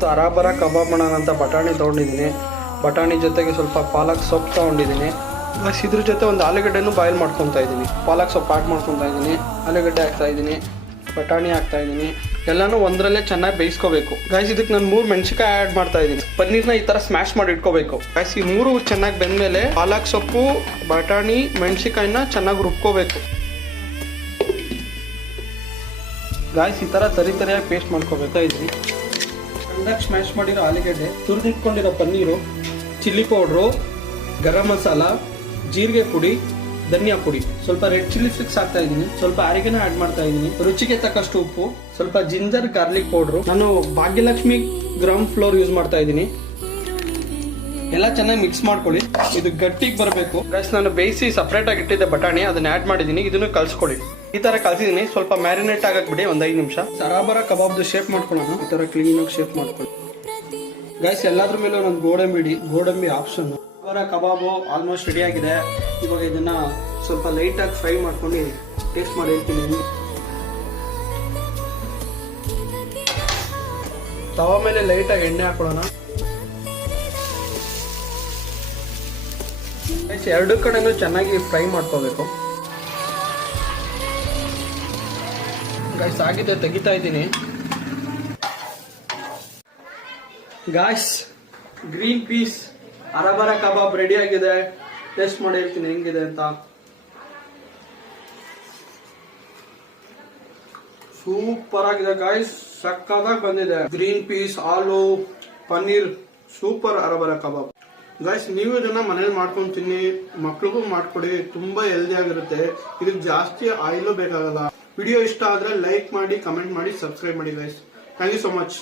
ಇವತ್ತು ಅರಾಬರ ಕಬಾಬ್ ಮಾಡೋಣ ಅಂತ ಬಟಾಣಿ ತೊಗೊಂಡಿದ್ದೀನಿ. ಬಟಾಣಿ ಜೊತೆಗೆ ಸ್ವಲ್ಪ ಪಾಲಕ್ ಸೊಪ್ಪು ತೊಗೊಂಡಿದ್ದೀನಿ. ಇದ್ರ ಜೊತೆ ಒಂದು ಆಲೂಗಡ್ಡೆನೂ ಬಾಯ್ಲ್ ಮಾಡ್ಕೊತಾ ಇದ್ದೀನಿ. ಪಾಲಕ್ ಸೊಪ್ಪು ಆ್ಯಡ್ ಮಾಡ್ಕೊತಾ ಇದ್ದೀನಿ, ಆಲೂಗಡ್ಡೆ ಹಾಕ್ತಾ ಇದ್ದೀನಿ, ಬಟಾಣಿ ಹಾಕ್ತಾ ಇದ್ದೀನಿ. ಎಲ್ಲನೂ ಒಂದರಲ್ಲೇ ಚೆನ್ನಾಗಿ ಬೇಯಿಸ್ಕೋಬೇಕು ಗೈಸ್. ಇದಕ್ಕೆ ನಾನು 3 ಮೆಣಸಿನಕಾಯಿ ಆ್ಯಡ್ ಮಾಡ್ತಾ ಇದ್ದೀನಿ. ಪನ್ನೀರ್ನ ಈ ಥರ ಸ್ಮ್ಯಾಶ್ ಮಾಡಿ ಇಟ್ಕೋಬೇಕು ಗೈಸ್. ಈ 3 ಚೆನ್ನಾಗಿ ಬೆಂದಮೇಲೆ ಪಾಲಕ್ ಸೊಪ್ಪು, ಬಟಾಣಿ, ಮೆಣಸಿನಕಾಯಿನ ಚೆನ್ನಾಗಿ ರುಬ್ಕೋಬೇಕು ಗಾಯ್ಸ್. ಈ ಥರ ತರಿಯಾಗಿ ಪೇಸ್ಟ್ ಮಾಡ್ಕೋಬೇಕಾ ಇದ್ರಿ. ಚೆನ್ನಾಗಿ ಸ್ಮ್ಯಾಶ್ ಮಾಡಿರೋ ಆಲೂಗಡ್ಡೆ, ತುರಿದಿಟ್ಕೊಂಡಿರೋ ಪನ್ನೀರು, ಚಿಲ್ಲಿ ಪೌಡ್ರು, ಗರಂ ಮಸಾಲ, ಜೀರಿಗೆ ಪುಡಿ, ಧನಿಯಾ ಪುಡಿ, ಸ್ವಲ್ಪ ರೆಡ್ ಚಿಲ್ಲಿ ಫ್ಲಿಕ್ಸ್ ಹಾಕ್ತಾ ಇದ್ದೀನಿ, ಸ್ವಲ್ಪ ಅರಿಗೆನ ಆ್ಯಡ್ ಮಾಡ್ತಾ ಇದ್ದೀನಿ, ರುಚಿಗೆ ತಕ್ಕಷ್ಟು ಉಪ್ಪು, ಸ್ವಲ್ಪ ಜಿಂಜರ್ ಗಾರ್ಲಿಕ್ ಪೌಡ್ರು. ನಾನು ಭಾಗ್ಯಲಕ್ಷ್ಮಿ ಗ್ರೌಂಡ್ ಫ್ಲೋರ್ ಯೂಸ್ ಮಾಡ್ತಾ ಇದ್ದೀನಿ. ಎಲ್ಲ ಚೆನ್ನಾಗಿ ಮಿಕ್ಸ್ ಮಾಡ್ಕೊಳ್ಳಿ. ಇದು ಗಟ್ಟಿಗೆ ಬರಬೇಕು ಗೈಸ್. ನಾನು ಬೇಯಿಸಿ ಸಪ್ರೇಟ್ ಆಗಿ ಇಟ್ಟಿದ್ದೆ ಬಟಾಣಿ, ಅದನ್ನ ಆ್ಯಡ್ ಮಾಡಿದ್ದೀನಿ. ಇದನ್ನು ಕಲ್ಸ್ಕೊಳ್ಳಿ. ಈ ತರ ಕಲ್ಸಿದ್ದೀನಿ. ಸ್ವಲ್ಪ ಮ್ಯಾರಿನೇಟ್ ಆಗಕ್ ಬಿಡಿ ಒಂದು 5 ನಿಮಿಷ. ಸರಾಬರ ಕಬಾಬ್ದು ಶೇಪ್ ಮಾಡ್ಕೊಳ್ಳೋಣ. ಈ ತರ ಕ್ಲೀನಾಗಿ ಶೇಪ್ ಮಾಡ್ಕೊಳ್ಳಿ ಗೈಸ್. ಎಲ್ಲಾದ್ರ ಮೇಲೆ ಒಂದು ಗೋಡಂಬಿ ಆಪ್ಷನ್. ಸರಾಬರ ಕಬಾಬು ಆಲ್ಮೋಸ್ಟ್ ರೆಡಿ ಆಗಿದೆ. ಇವಾಗ ಇದನ್ನ ಸ್ವಲ್ಪ ಲೈಟಾಗಿ ಫ್ರೈ ಮಾಡ್ಕೊಂಡು ಟೇಸ್ಟ್ ಮಾಡಿ ಹೇಳ್ತೀನಿ. ತವ ಮೇಲೆ ಲೈಟಾಗಿ ಎಣ್ಣೆ ಹಾಕೊಳ್ಳೋಣ. ಎರಡು ಕಡೆನೂ ಚೆನ್ನಾಗಿ ಫ್ರೈ ಮಾಡ್ಕೋಬೇಕು ಗಾಯ್ಸ್. ಆಗಿದೆ, ತೆಗಿತಾ ಇದ್ದೀನಿ guys. Green piece ಅರಬರ kebab ready ಆಗಿದೆ. ಟೇಸ್ಟ್ ಮಾಡಿ ಹೇಳ್ತೀನಿ ಹೆಂಗಿದೆ ಅಂತ. ಸೂಪರ್ ಆಗಿದೆ ಗಾಯ್ಸ್, ಸಕ್ಕತ್ತಾಗಿ ಬಂದಿದೆ. ಗ್ರೀನ್ ಪೀಸ್, ಆಲೂ, ಪನ್ನೀರ್, ಸೂಪರ್ ಅರಬರ ಕಬಾಬ್ ಗೈಸ್. ನೀವು ಇದನ್ನ ಮನೇಲಿ ಮಾಡ್ಕೊಂಡು ತಿನ್ನಿ, ಮಕ್ಳಿಗೂ ಮಾಡ್ಕೊಡಿ. ತುಂಬಾ ಹೆಲ್ದಿ ಆಗಿರುತ್ತೆ. ಇದಕ್ಕೆ ಜಾಸ್ತಿ ಆಯಿಲು ಬೇಕಾಗಲ್ಲ. ವಿಡಿಯೋ ಇಷ್ಟ ಆದ್ರೆ ಲೈಕ್ ಮಾಡಿ, ಕಮೆಂಟ್ ಮಾಡಿ, ಸಬ್ಸ್ಕ್ರೈಬ್ ಮಾಡಿ guys. Thank you so much.